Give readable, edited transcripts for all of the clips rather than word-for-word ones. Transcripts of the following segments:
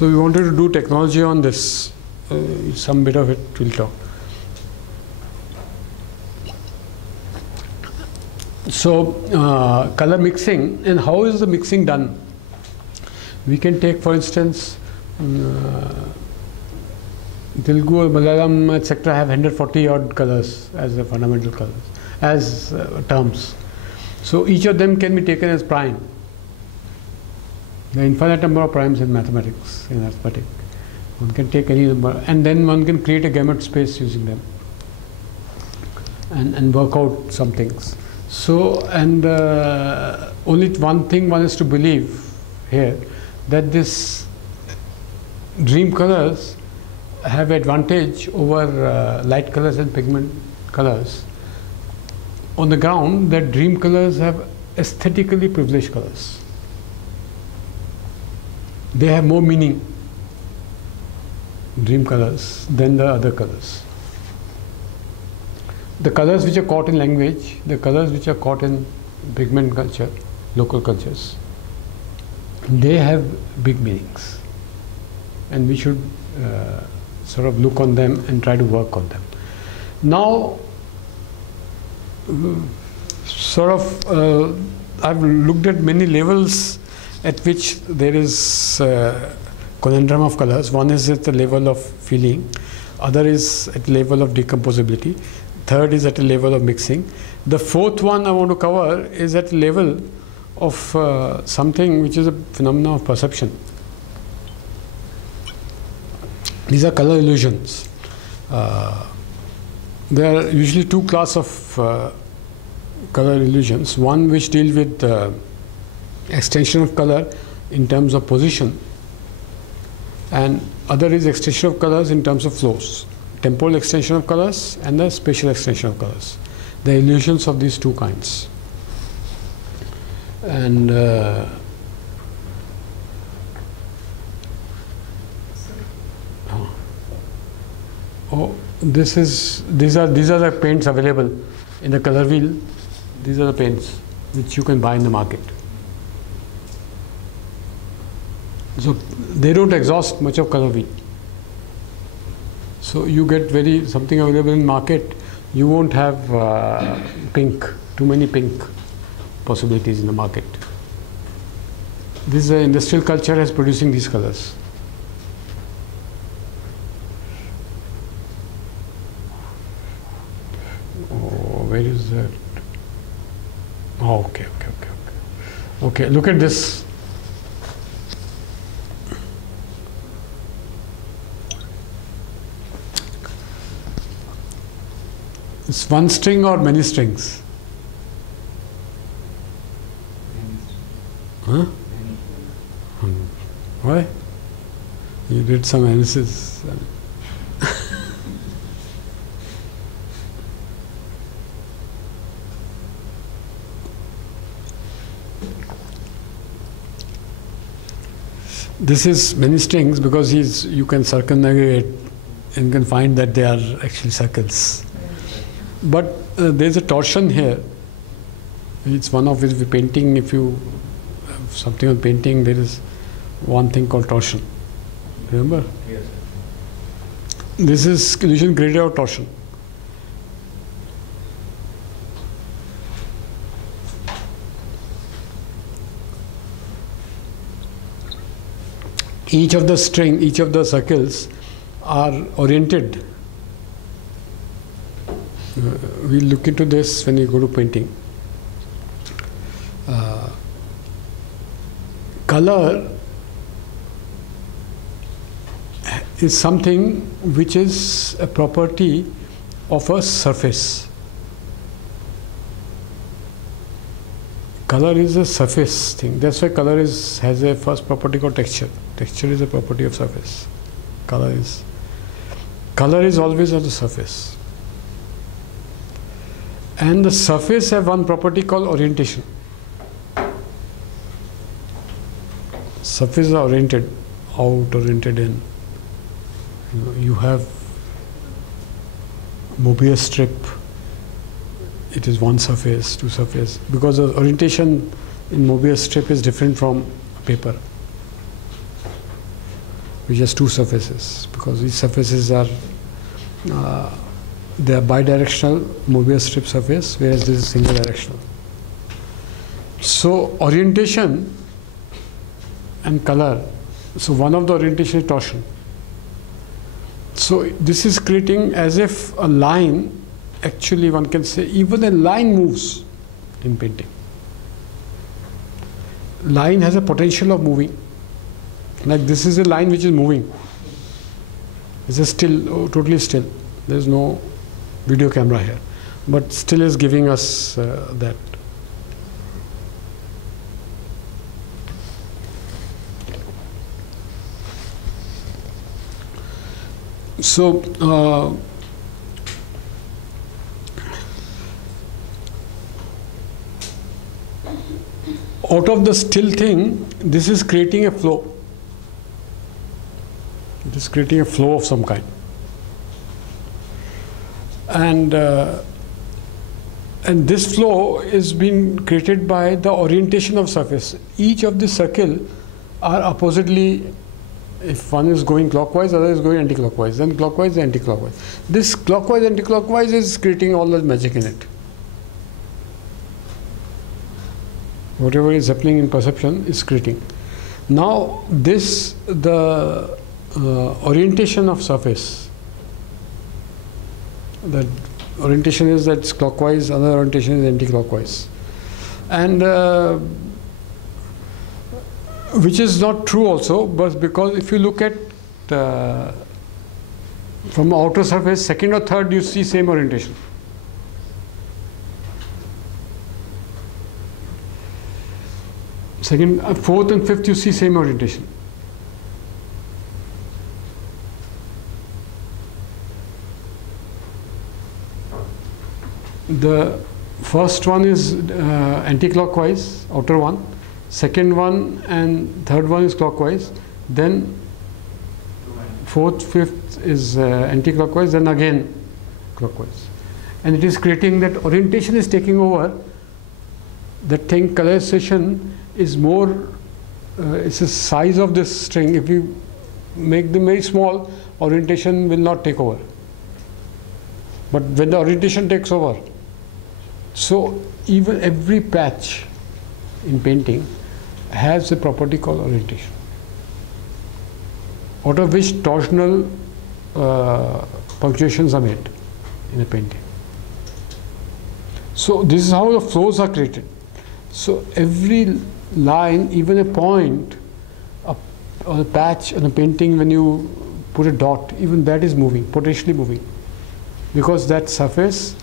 So we wanted to do technology on this. Some bit of it we'll talk. So color mixing, and how is the mixing done? We can take, for instance, Telugu, Malayalam, etc. have 140 odd colors as the fundamental colors, as terms. So each of them can be taken as prime. There are infinite number of primes in mathematics, in arithmetic. One can take any number, and then one can create a gamut space using them, and work out some things. So, and only one thing one is to believe here, that this dream colors have advantage over light colors and pigment colors on the ground that dream colors have aesthetically privileged colors. They have more meaning, dream colors, than the other colors. The colors which are caught in language, the colors which are caught in pigment culture, local cultures, they have big meanings, and we should sort of look on them and try to work on them. Now, I've looked at many levels at which there is conundrum of colors. One is at the level of feeling, other is at the level of decomposability, third is at a level of mixing. The fourth one I want to cover is at the level of something which is a phenomenon of perception. These are color illusions. There are usually two classes of color illusions. One which deal with extension of color in terms of position, and other is extension of colors in terms of flows. Temporal extension of colors and the spatial extension of colors. The illusions of these two kinds. And these are the paints available in the color wheel. These are the paints which you can buy in the market. So they don't exhaust much of color wheel. So you get something available in market. You won't have too many pink possibilities in the market. This industrial culture is producing these colors. Oh, where is that? Oh, okay, look at this. It's one string or many strings? Huh? Why? You did some analysis. This is many strings because you can circumnavigate and can find that they are actually circles. But there's a torsion here. It's one of the painting. If you have something on painting, there is one thing called torsion. Remember? Yes. This is illusion graded out torsion. Each of the circles are oriented. We'll look into this when you go to painting. Color is something which is a property of a surface. Color is a surface thing. That's why color has a first property called texture. Texture is a property of surface. Color is always on the surface. And the surface have one property called orientation. Surfaces are oriented out, oriented in. You have Mobius strip. It is one surface, two surface. Because the orientation in Mobius strip is different from paper. which has two surfaces, because these surfaces are they are bidirectional Mobius strip surface, whereas this is single directional. So orientation and color. So one of the orientation is torsion. So this is creating as if a line, actually one can say even a line moves in painting. Line has a potential of moving. Like this is a line which is moving. This is still, totally still. There is no video camera here, but still is giving us that. So out of the still thing, this is creating a flow. It is creating a flow of some kind. And this flow is being created by the orientation of surface. Each of the circle are oppositely, if one is going clockwise, other is going anti-clockwise, then clockwise, anti-clockwise. This clockwise, anti-clockwise is creating all the magic in it. Whatever is happening in perception is creating. Now this, the orientation of surface, that orientation is that it's clockwise, other orientation is anti-clockwise, and which is not true also, but because if you look at from outer surface, second or third you see same orientation. Second, fourth and fifth you see same orientation. The first one is anti-clockwise, outer one. Second one and third one is clockwise. Then fourth, fifth is anti-clockwise. Then again clockwise. And it is creating that orientation is taking over. That thing, colorization is more. It's the size of this string. If you make them very small, orientation will not take over. But when the orientation takes over, so even every patch in painting has a property called orientation, out of which torsional punctuations are made in a painting. So this is how the flows are created. So every line, even a point, or a patch on a painting, when you put a dot, even that is moving, potentially moving, because that surface,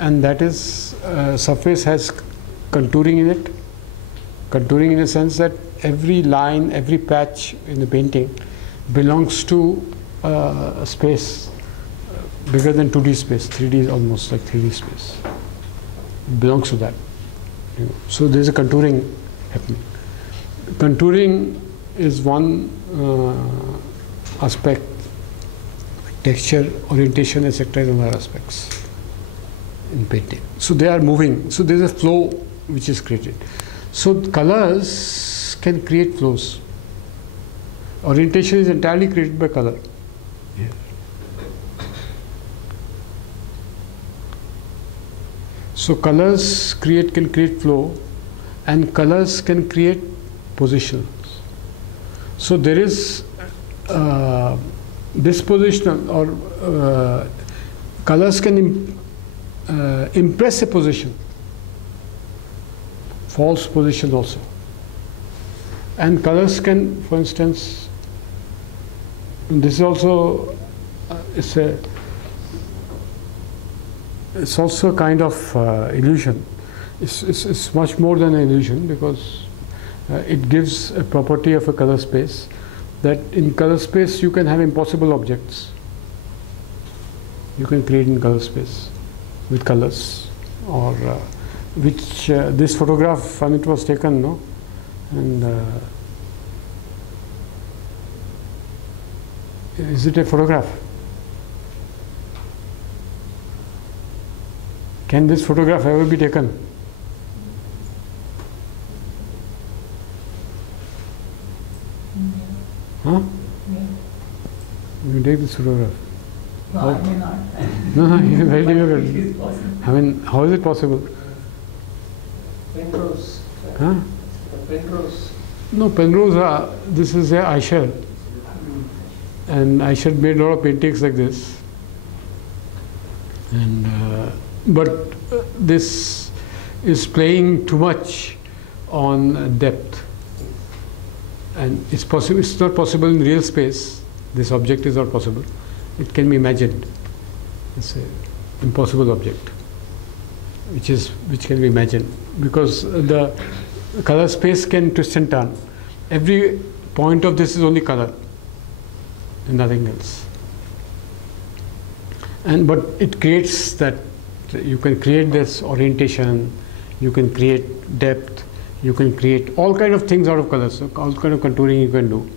and that is surface has contouring in it. Contouring in a sense that every line, every patch in the painting belongs to a space bigger than 2D space. 3D is almost like 3D space. It belongs to that. You know. So there is a contouring happening. Contouring is one aspect. Texture, orientation, etc. is another aspects in painting. So they are moving. So there is a flow which is created. So colors can create flows. Orientation is entirely created by color. Yeah. So colors can create flow, and colors can create positions. So there is dispositional, or colors can impress a position, false position also, and colors can, for instance, this is also it's also a kind of illusion. It's much more than an illusion, because it gives a property of a color space, that in color space you can have impossible objects. You can create in color space with colors, or which this photograph, when it was taken, no, and is it a photograph? Can this photograph ever be taken? Huh? You take the pseudograph. No, I may not. No, it's very But difficult. it is possible. I mean, how is it possible? Penrose. Huh? Penrose. No, Penrose, this is a Aisher. And Aisher made a lot of paintings like this. And but this is playing too much on depth. And it's possible. It's not possible in real space. This object is not possible. It can be imagined. It's an impossible object, which can be imagined, because the color space can twist and turn. Every point of this is only color and nothing else. But it creates that. You can create this orientation. You can create depth. You can create all kind of things out of colors. So all kind of contouring you can do.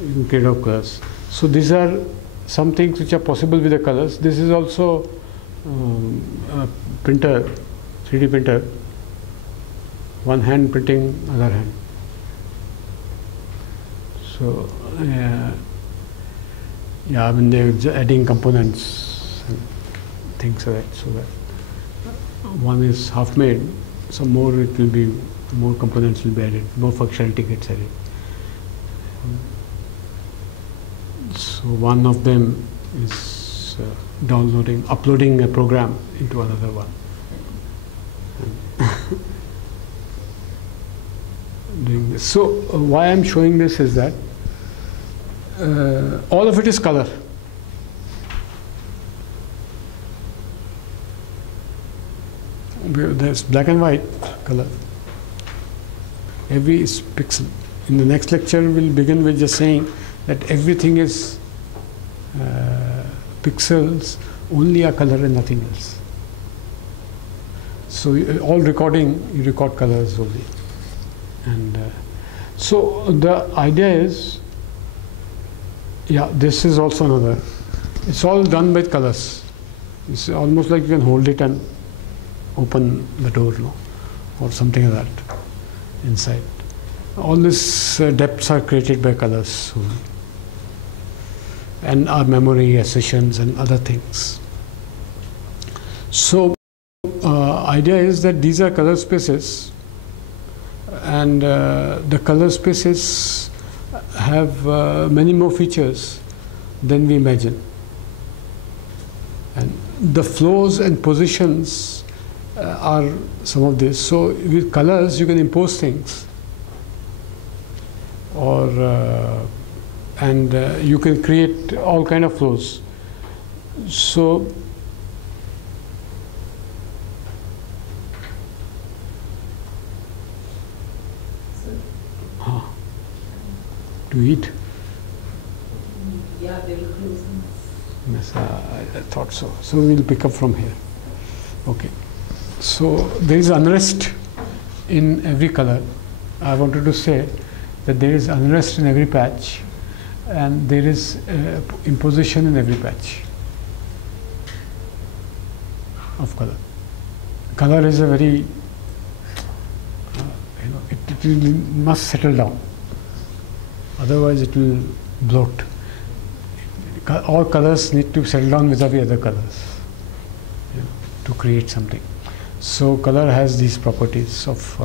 You can create out of colors. So these are some things which are possible with the colors. This is also a printer, 3D printer. One hand printing, other hand. So yeah, I mean they're adding components and things like that. So that one is half made. Some more it will be. More components will be added, more functionality gets added. So one of them is uploading a program into another one. Doing this. So why I'm showing this is that all of it is color. There's black and white color. Every pixel. In the next lecture, we'll begin with just saying that everything is pixels, only a color and nothing else. So all recording, you record colors only. And so the idea is, yeah, this is also another. It's all done with colors. It's almost like you can hold it and open the door, no? Or something like that. Inside. All these depths are created by colors and our memory, accessions and other things. So idea is that these are color spaces, and the color spaces have many more features than we imagine. And the flows and positions are some of this. So with colors you can impose things, or and you can create all kind of flows. So to eat. Yeah, they will close. Yes, I thought so. So we'll pick up from here. Okay. So there is unrest in every color. I wanted to say that there is unrest in every patch, and there is imposition in every patch of color. Color is a very, it must settle down. Otherwise, it will bloat. All colors need to settle down vis-a-vis other colors, to create something. So color has these properties of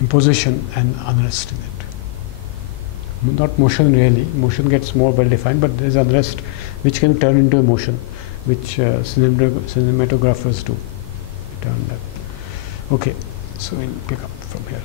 imposition and unrest in it. Not motion really. Motion gets more well defined, but there is unrest which can turn into emotion, which cinematographers do. Okay, so we'll pick up from here.